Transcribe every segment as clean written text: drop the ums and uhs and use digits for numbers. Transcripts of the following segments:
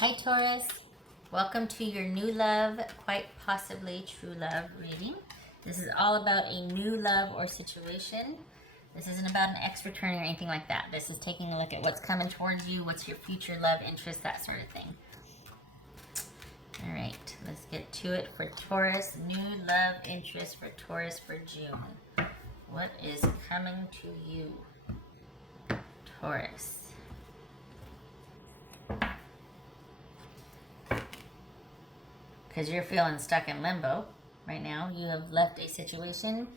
Hi Taurus, welcome to your new love, quite possibly true love reading. This is all about a new love or situation. This isn't about an ex return or anything like that. This is taking a look at what's coming towards you, what's your future love interest, that sort of thing. All right, let's get to it for Taurus. New love interest for Taurus for June. What is coming to you, Taurus? Because you're feeling stuck in limbo right now. You have left a situation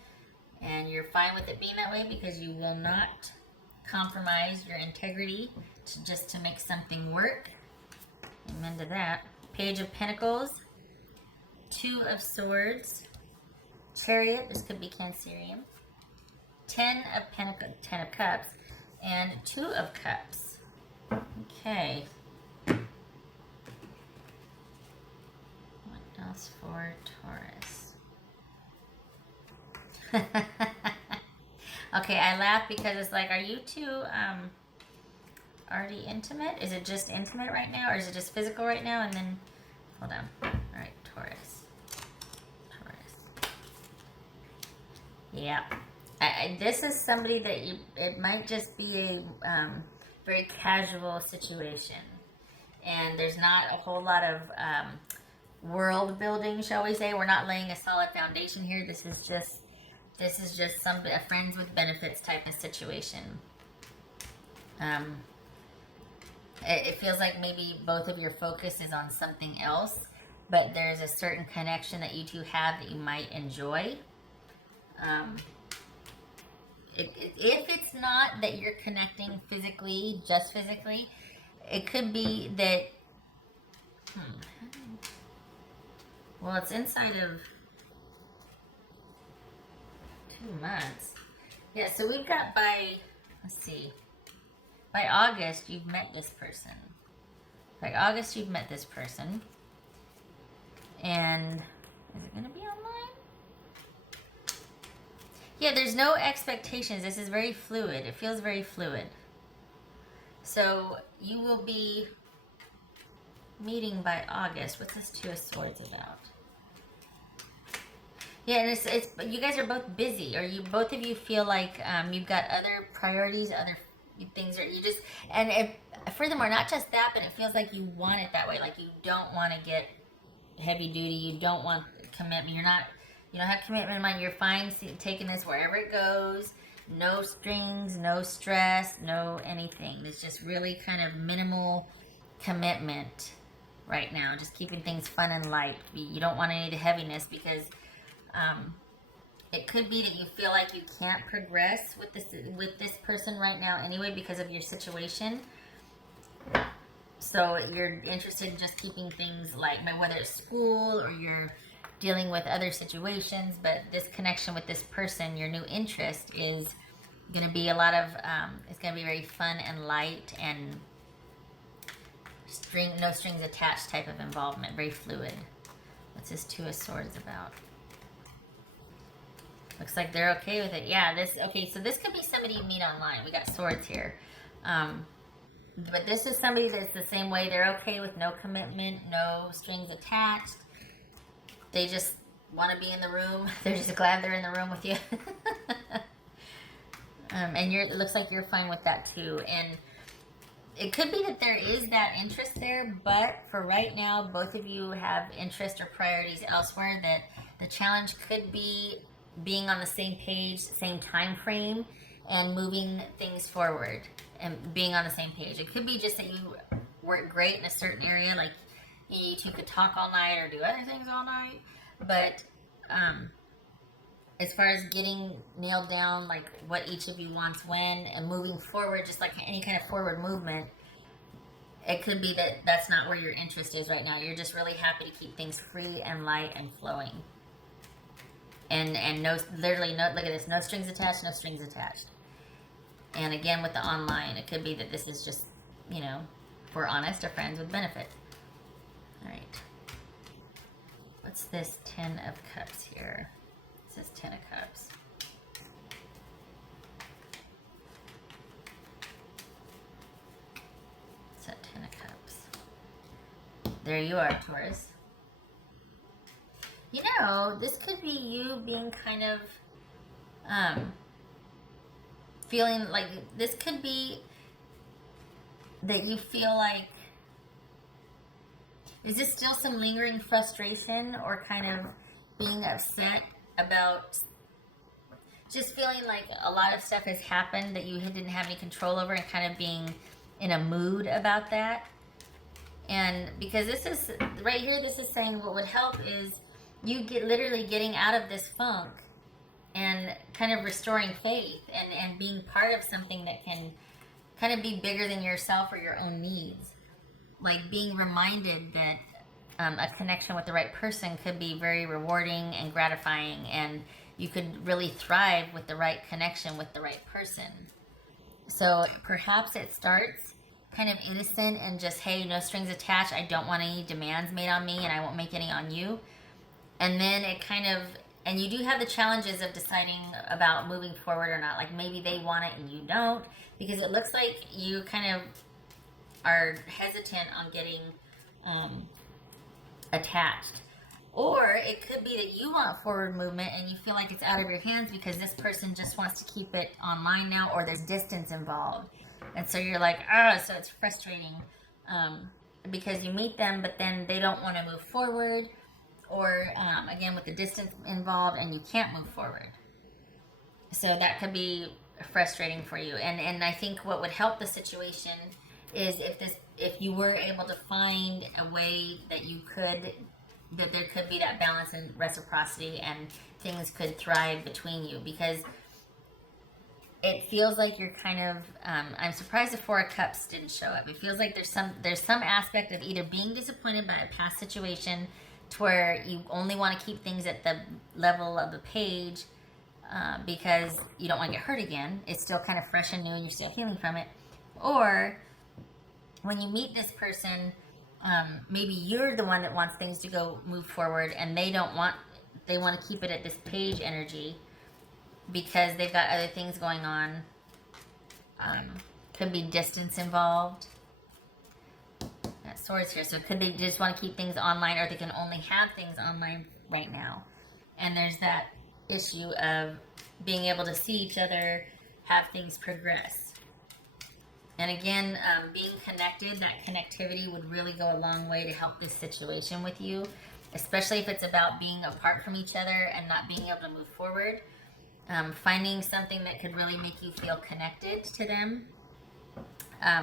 and you're fine with it being that way because you will not compromise your integrity just to make something work. Amen to that. Page of Pentacles, Two of Swords, Chariot, this could be Cancerian, Ten of Pentacles, Ten of Cups, and Two of Cups. Okay. Else for Taurus. Okay, I laugh because it's like, are you two already intimate? Is it just intimate right now, or is it just physical right now? And then, hold on. All right, Taurus. Yeah. This is somebody that it might just be a very casual situation, and there's not a whole lot of world building, shall we say. We're not laying a solid foundation here. This is just a friends with benefits type of situation. It feels like maybe both of your focus is on something else, but there's a certain connection that you two have that you might enjoy. If it's not that you're connecting physically, just physically, it could be that well, it's inside of 2 months. Yeah, so we've got let's see, by August, you've met this person. By August, you've met this person. And is it going to be online? Yeah, there's no expectations. This is very fluid. It feels very fluid. So you will be meeting by August. What's this Two of Swords about? Yeah, and it's you guys are both busy, or both of you feel like you've got other priorities, other things, or you just, and furthermore, not just that, but it feels like you want it that way. Like you don't want to get heavy duty. You don't want commitment. You don't have commitment in mind. You're fine taking this wherever it goes. No strings, no stress, no anything. It's just really kind of minimal commitment right now. Just keeping things fun and light. You don't want any heaviness because it could be that you feel like you can't progress with this person right now anyway because of your situation. So you're interested in just keeping things like, whether it's school or you're dealing with other situations, but this connection with this person, your new interest, is going to be a lot of, it's going to be very fun and light and no strings attached type of involvement, very fluid. What's this Two of Swords about? Looks like they're okay with it. Yeah, okay, so this could be somebody you meet online. We got swords here. But this is somebody that's the same way. They're okay with no commitment, no strings attached. They just want to be in the room. They're just glad they're in the room with you. And it looks like you're fine with that too. And it could be that there is that interest there, but for right now, both of you have interest or priorities elsewhere. That the challenge could be being on the same page, same time frame, and moving things forward and being on the same page. It could be just that you work great in a certain area, like you two could talk all night or do other things all night. But as far as getting nailed down, like what each of you wants when, and moving forward, just like any kind of forward movement, it could be that that's not where your interest is right now. You're just really happy to keep things free and light and flowing. And literally no, look at this, no strings attached, no strings attached. And again, with the online, it could be that this is just, if we're honest, a friends with benefit. All right. What's this Ten of Cups here? What's this Ten of Cups? What's that Ten of Cups? There you are, Taurus. You know, this could be you being kind of feeling like, this could be that you feel like, is this still some lingering frustration or kind of being upset about just feeling like a lot of stuff has happened that you didn't have any control over, and kind of being in a mood about that? And because this is right here, this is saying what would help is you literally getting out of this funk and kind of restoring faith, and being part of something that can kind of be bigger than yourself or your own needs. Like being reminded that a connection with the right person could be very rewarding and gratifying, and you could really thrive with the right connection with the right person. So perhaps it starts kind of innocent and just, hey, no strings attached. I don't want any demands made on me, and I won't make any on you. And then it kind of, and you do have the challenges of deciding about moving forward or not. Like maybe they want it and you don't, because it looks like you kind of are hesitant on getting attached. Or it could be that you want forward movement and you feel like it's out of your hands because this person just wants to keep it online now, or there's distance involved. And so you're like, so it's frustrating because you meet them, but then they don't want to move forward, or again, with the distance involved, and you can't move forward. So that could be frustrating for you. And I think what would help the situation is if you were able to find a way that that there could be that balance and reciprocity, and things could thrive between you. Because it feels like you're kind of, I'm surprised the Four of Cups didn't show up. It feels like there's some aspect of either being disappointed by a past situation to where you only want to keep things at the level of the page because you don't want to get hurt again. It's still kind of fresh and new and you're still healing from it. Or when you meet this person, maybe you're the one that wants things to move forward, and they want to keep it at this page energy because they've got other things going on. Could be distance involved. That Swords here. So could they just want to keep things online, or they can only have things online right now? And there's that issue of being able to see each other, have things progress. And again, being connected, that connectivity would really go a long way to help this situation with you, especially if it's about being apart from each other and not being able to move forward. Finding something that could really make you feel connected to them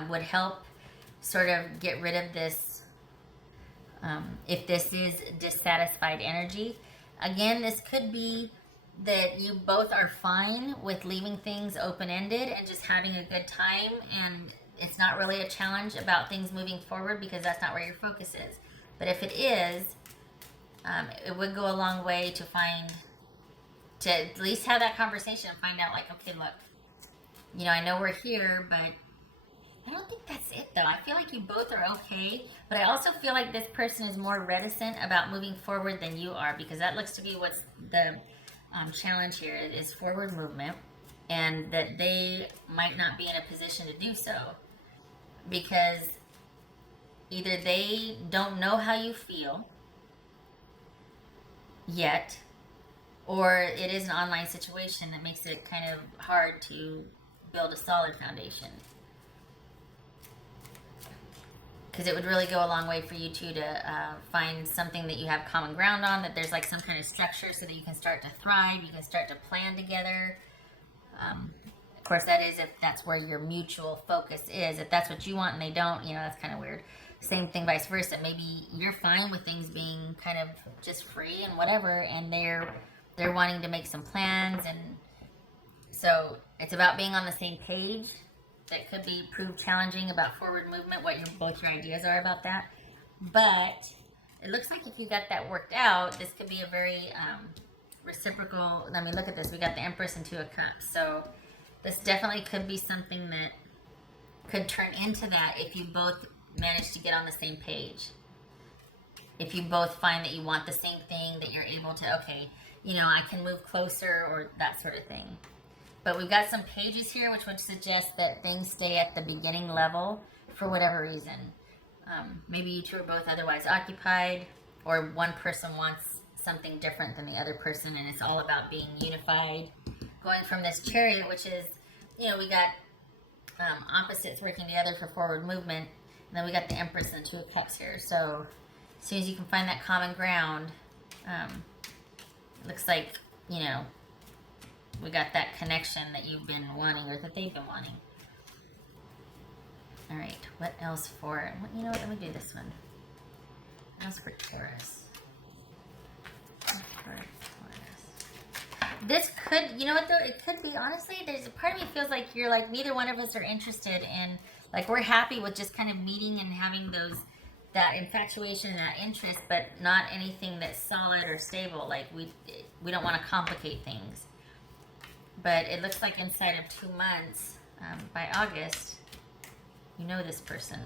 would help sort of get rid of this, if this is dissatisfied energy. Again, this could be that you both are fine with leaving things open-ended and just having a good time, and it's not really a challenge about things moving forward because that's not where your focus is. But if it is, it would go a long way to at least have that conversation and find out, like, okay, look, I know we're here, but I don't think that's it, though. I feel like you both are okay, but I also feel like this person is more reticent about moving forward than you are, because that looks to be what's the challenge here is forward movement, and that they might not be in a position to do so because either they don't know how you feel yet, or it is an online situation that makes it kind of hard to build a solid foundation. Because it would really go a long way for you two to find something that you have common ground on, that there's like some kind of structure so that you can start to thrive, you can start to plan together. Of course, that is if that's where your mutual focus is. If that's what you want and they don't, that's kind of weird. Same thing vice versa. Maybe you're fine with things being kind of just free and whatever, and they're wanting to make some plans, and so it's about being on the same page. That could be proved challenging about forward movement, what both your ideas are about that. But it looks like if you got that worked out, this could be a very reciprocal. I mean, look at this. We got the Empress and Two of Cups. So this definitely could be something that could turn into that if you both manage to get on the same page. If you both find that you want the same thing, that you're able to, okay, I can move closer, or that sort of thing. But we've got some pages here which would suggest that things stay at the beginning level for whatever reason. Maybe you two are both otherwise occupied, or one person wants something different than the other person, and it's all about being unified. Going from this Chariot, which is, we got opposites working together for forward movement, and then we got the Empress and the Two of Cups here. So as soon as you can find that common ground, it looks like, we got that connection that you've been wanting, or that they've been wanting. All right, what else for, you know what, let me do this one. What else for Taurus? This could, you know what though, it could be, honestly, there's a part of me feels like you're like, neither one of us are interested in, like, we're happy with just kind of meeting and having that infatuation and that interest, but not anything that's solid or stable. Like, we don't want to complicate things. But it looks like inside of 2 months, by August, you know this person.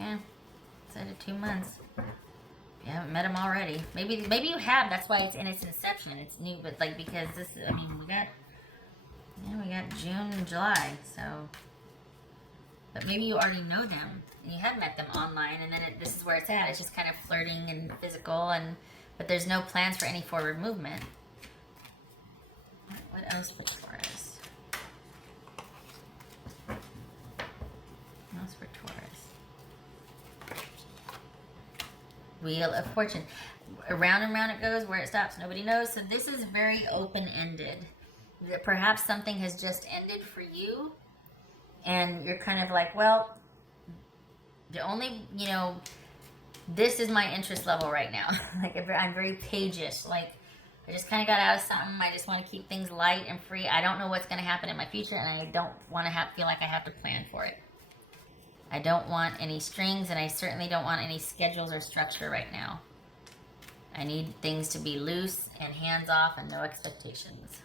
Yeah, inside of 2 months. If you haven't met him already, maybe you have. That's why it's in its inception. It's new, but like, because this, I mean, we got June and July, so. But maybe you already know them and you have met them online, and then this is where it's at. It's just kind of flirting and physical, but there's no plans for any forward movement. What else for Taurus? What else for Taurus? Wheel of Fortune. Around and round it goes. Where it stops, nobody knows. So this is very open-ended. Perhaps something has just ended for you, and you're kind of like, well, the only, this is my interest level right now. Like, I'm very page-ish. Like, I just kind of got out of something. I just want to keep things light and free. I don't know what's going to happen in my future, and I don't want to feel like I have to plan for it. I don't want any strings, and I certainly don't want any schedules or structure right now. I need things to be loose and hands-off and no expectations.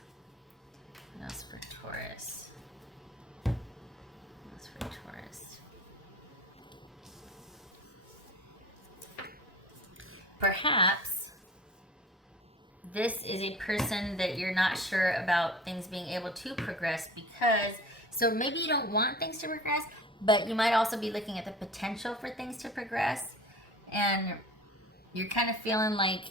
What else for Taurus? What else for Taurus? Perhaps this is a person that you're not sure about things being able to progress, because, so maybe you don't want things to progress, but you might also be looking at the potential for things to progress, and you're kind of feeling like,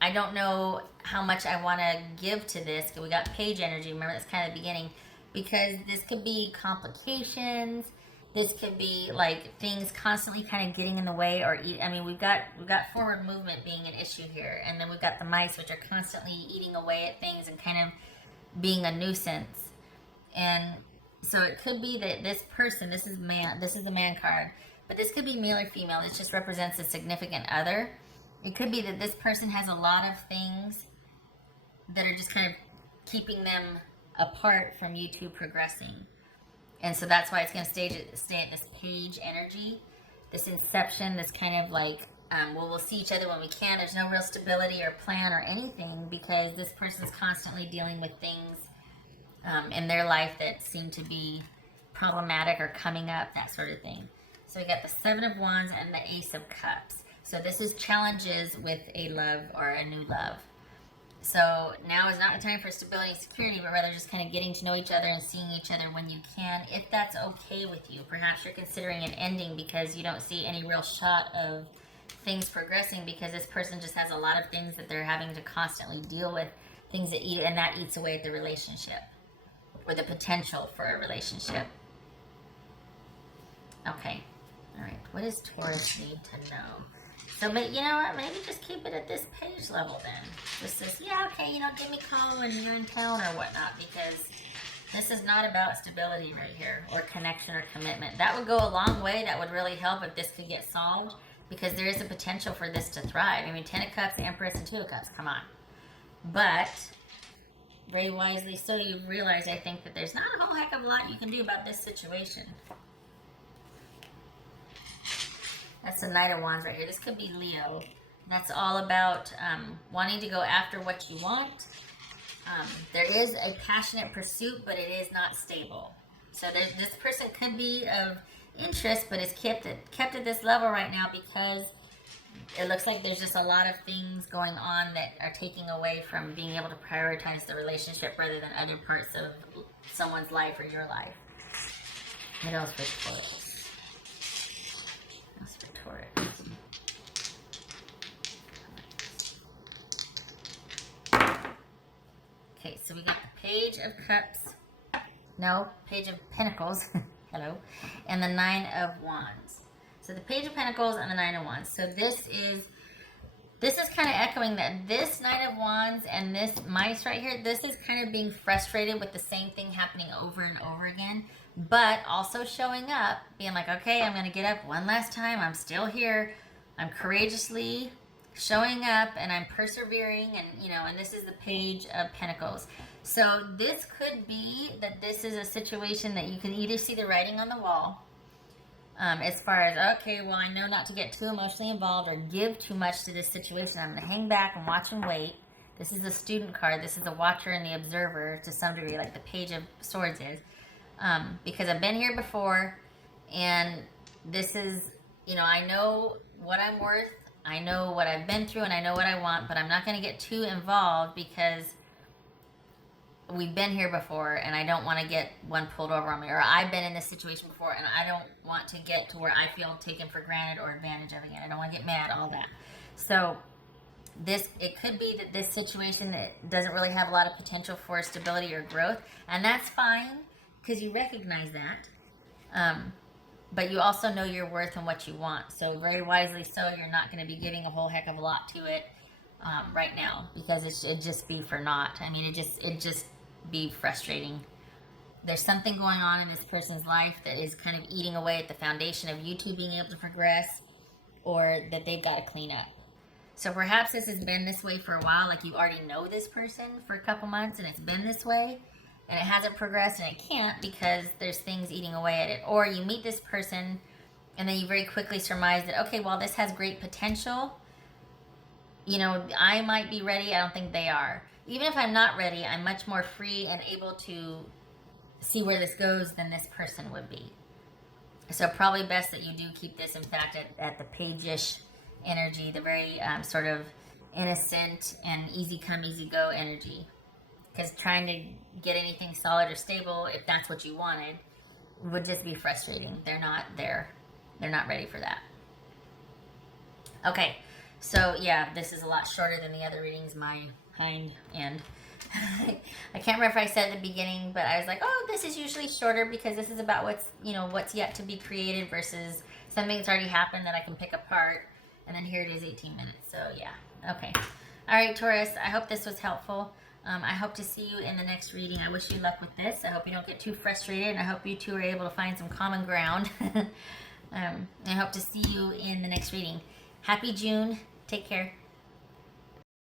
I don't know how much I want to give to this, because we got page energy. Remember, that's kind of the beginning, because this could be complications. This could be like things constantly kind of getting in the way, or I mean, we've got forward movement being an issue here, and then we've got the mice, which are constantly eating away at things and kind of being a nuisance. And so it could be that this person, this is the man card, but this could be male or female. This just represents a significant other. It could be that this person has a lot of things that are just kind of keeping them apart from you two progressing. And so that's why it's going to stay at this page energy, this inception, this kind of like, we'll see each other when we can. There's no real stability or plan or anything, because this person's constantly dealing with things in their life that seem to be problematic or coming up, that sort of thing. So we got the Seven of Wands and the Ace of Cups. So this is challenges with a love or a new love. So now is not the time for stability and security, but rather just kind of getting to know each other and seeing each other when you can, if that's okay with you. Perhaps you're considering an ending because you don't see any real shot of things progressing, because this person just has a lot of things that they're having to constantly deal with, things that eat, and that eats away at the relationship or the potential for a relationship. Okay. All right. What does Taurus need to know? So, but you know what? Maybe just keep it at this page level then. Just says, yeah, okay, give me a call when you're in town or whatnot, because this is not about stability right here, or connection or commitment. That would go a long way. That would really help if this could get solved, because there is a potential for this to thrive. I mean, 10 of Cups, Empress, and 2 of Cups. Come on. But very wisely so, you realize, I think, that there's not a whole heck of a lot you can do about this situation. That's the Knight of Wands right here. This could be Leo. That's all about wanting to go after what you want. There is a passionate pursuit, but it is not stable. So this person could be of interest, but is kept at this level right now because it looks like there's just a lot of things going on that are taking away from being able to prioritize the relationship rather than other parts of someone's life or your life. What else for Taurus? What else for Taurus? Okay, so we got the Page of Cups. No, Page of Pentacles. Hello. And the Nine of Wands. So the Page of Pentacles and the Nine of Wands. So this is kind of echoing that this Nine of Wands and this mice right here, this is kind of being frustrated with the same thing happening over and over again, but also showing up, being like, okay, I'm going to get up one last time. I'm still here. I'm courageously showing up and I'm persevering, and and this is the Page of Pentacles. So this could be that this is a situation that you can either see the writing on the wall, as far as, okay, well, I know not to get too emotionally involved or give too much to this situation. I'm going to hang back and watch and wait. This is the Student card. This is the Watcher and the Observer to some degree, like the Page of Swords is. Because I've been here before, and this is, I know what I'm worth. I know what I've been through, and I know what I want, but I'm not going to get too involved because we've been here before, and I don't want to get one pulled over on me, or I've been in this situation before, and I don't want to get to where I feel taken for granted or advantage of again. I don't want to get mad, all that. So it could be that this situation that doesn't really have a lot of potential for stability or growth, and that's fine because you recognize that. But you also know your worth and what you want. So very wisely so, you're not going to be giving a whole heck of a lot to it right now, because it'd just be for naught. I mean, it'd just be frustrating. There's something going on in this person's life that is kind of eating away at the foundation of you two being able to progress, or that they've got to clean up. So perhaps this has been this way for a while, like you already know this person for a couple months and it's been this way, and it hasn't progressed, and it can't because there's things eating away at it. Or you meet this person and then you very quickly surmise that, okay, well, this has great potential. I might be ready. I don't think they are. Even if I'm not ready, I'm much more free and able to see where this goes than this person would be. So probably best that you do keep this, in fact, at the page-ish energy, the very sort of innocent and easy come, easy go energy. Because trying to get anything solid or stable, if that's what you wanted, would just be frustrating. They're not there. They're not ready for that. Okay. So, yeah, this is a lot shorter than the other readings, my hind end. I can't remember if I said at the beginning, but I was like, oh, this is usually shorter because this is about what's yet to be created versus something that's already happened that I can pick apart. And then here it is, 18 minutes. So, yeah. Okay. All right, Taurus, I hope this was helpful. I hope to see you in the next reading. I wish you luck with this. I hope you don't get too frustrated, and I hope you two are able to find some common ground. I hope to see you in the next reading. Happy June. Take care.